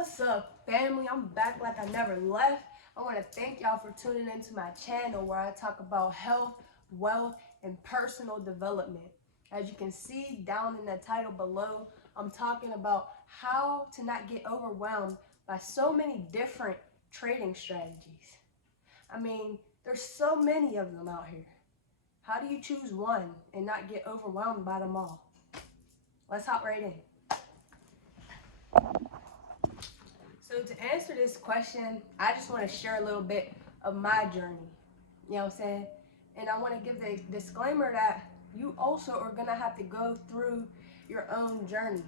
What's up, family? I'm back like I never left. I want to thank y'all for tuning into my channel where I talk about health, wealth, and personal development. As you can see down in the title below, I'm talking about how to not get overwhelmed by so many different trading strategies. I mean, there's so many of them out here. How do you choose one and not get overwhelmed by them all? Let's hop right in. So to answer this question, I just want to share a little bit of my journey. You know what I'm saying? And I want to give the disclaimer that you also are going to have to go through your own journey.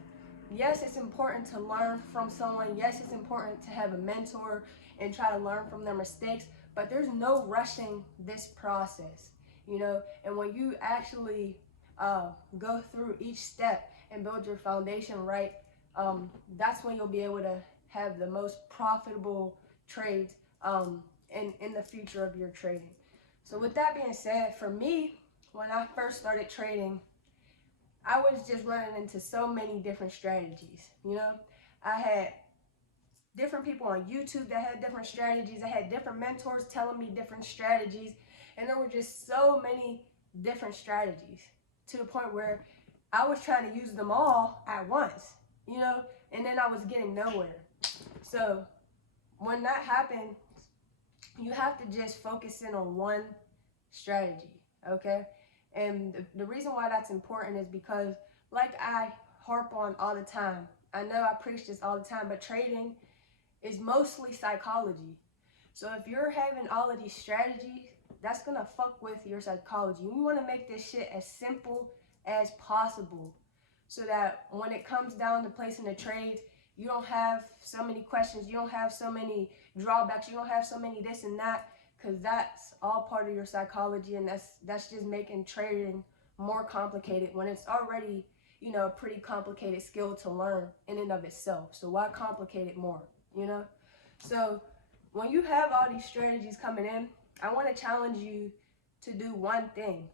Yes, it's important to learn from someone. Yes, it's important to have a mentor and try to learn from their mistakes, but there's no rushing this process, you know? And when you actually go through each step and build your foundation right, that's when you'll be able to have the most profitable trades in the future of your trading. So with that being said, for me, when I first started trading, I was just running into so many different strategies. You know, I had different people on YouTube that had different strategies. I had different mentors telling me different strategies, and there were just so many different strategies to the point where I was trying to use them all at once, you know, and then I was getting nowhere. So when that happens, you have to just focus in on one strategy, okay? And the reason why that's important is because, like I harp on all the time, I know I preach this all the time, but trading is mostly psychology. So if you're having all of these strategies, that's gonna fuck with your psychology. You wanna make this shit as simple as possible so that when it comes down to placing the trades, you don't have so many questions, you don't have so many drawbacks, you don't have so many this and that, because that's all part of your psychology, and that's just making trading more complicated when it's already, you know, a pretty complicated skill to learn in and of itself. So why complicate it more, you know? So when you have all these strategies coming in, I want to challenge you to do one thing.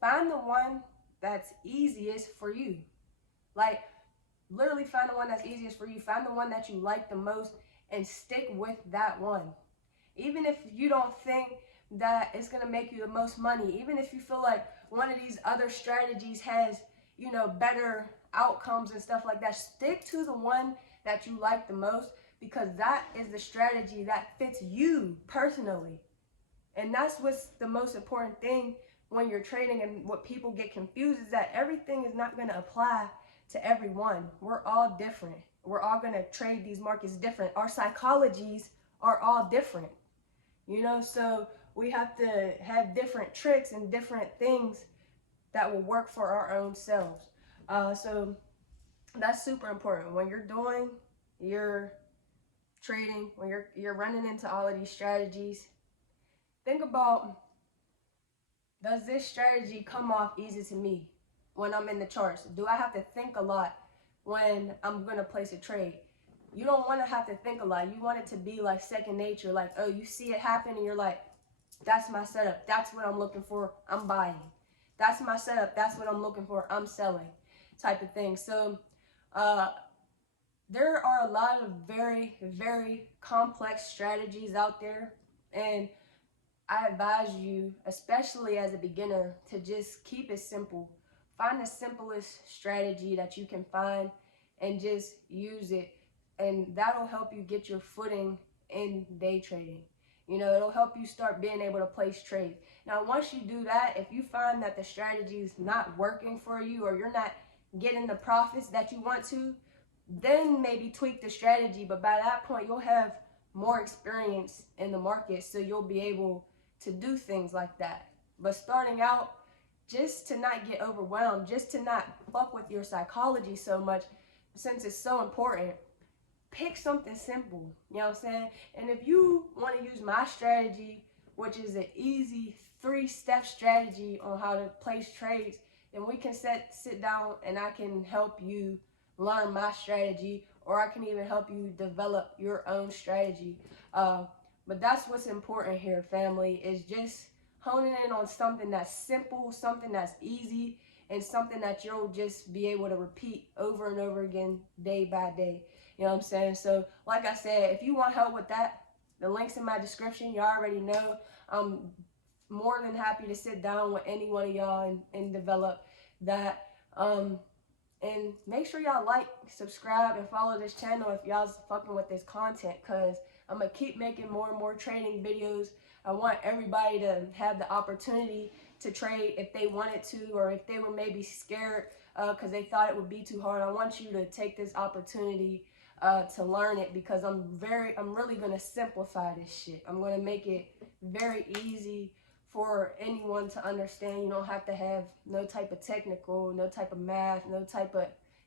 Find the one that's easiest for you. Like, literally find the one that's easiest for you. Find the one that you like the most and stick with that one. Even if you don't think that it's going to make you the most money, even if you feel like one of these other strategies has, you know, better outcomes and stuff like that, stick to the one that you like the most, because that is the strategy that fits you personally. And that's what's the most important thing when you're trading. And what people get confused is that everything is not going to apply to everyone. We're all different. We're all going to trade these markets different. Our psychologies are all different, you know, so we have to have different tricks and different things that will work for our own selves. So that's super important when you're doing your trading, when you're running into all of these strategies. Think about, does this strategy come off easy to me when I'm in the charts? Do I have to think a lot when I'm going to place a trade? You don't want to have to think a lot. You want it to be like second nature. Like, oh, you see it happen and you're like, that's my setup. That's what I'm looking for. I'm buying. That's my setup. That's what I'm looking for. I'm selling, type of thing. So there are a lot of very, very complex strategies out there. And I advise you, especially as a beginner, to just keep it simple. Find the simplest strategy that you can find and just use it. And that'll help you get your footing in day trading. You know, it'll help you start being able to place trades. Now, once you do that, if you find that the strategy is not working for you, or you're not getting the profits that you want to, then maybe tweak the strategy. But by that point, you'll have more experience in the market, so you'll be able to do things like that. But starting out, just to not get overwhelmed, just to not fuck with your psychology so much, since it's so important, pick something simple, you know what I'm saying? And if you want to use my strategy, which is an easy 3-step strategy on how to place trades, then we can sit down and I can help you learn my strategy, or I can even help you develop your own strategy. But that's what's important here, family, is just honing in on something that's simple, something that's easy, and something that you'll just be able to repeat over and over again day by day. You know what I'm saying? So like I said, if you want help with that, the link's in my description. You already know. I'm more than happy to sit down with any one of y'all and develop that. And make sure y'all like, subscribe, and follow this channel if y'all's fucking with this content, because I'm going to keep making more and more trading videos. I want everybody to have the opportunity to trade if they wanted to, or if they were maybe scared because they thought it would be too hard. I want you to take this opportunity to learn it, because I'm really going to simplify this shit. I'm going to make it very easy for anyone to understand. You don't have to have no type of technical, no type of math,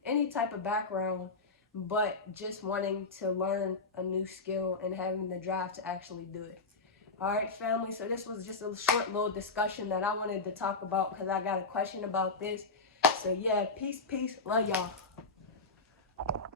any type of background, but just wanting to learn a new skill and having the drive to actually do it. All right, family, so this was just a short little discussion that I wanted to talk about because I got a question about this. So yeah, peace, love y'all.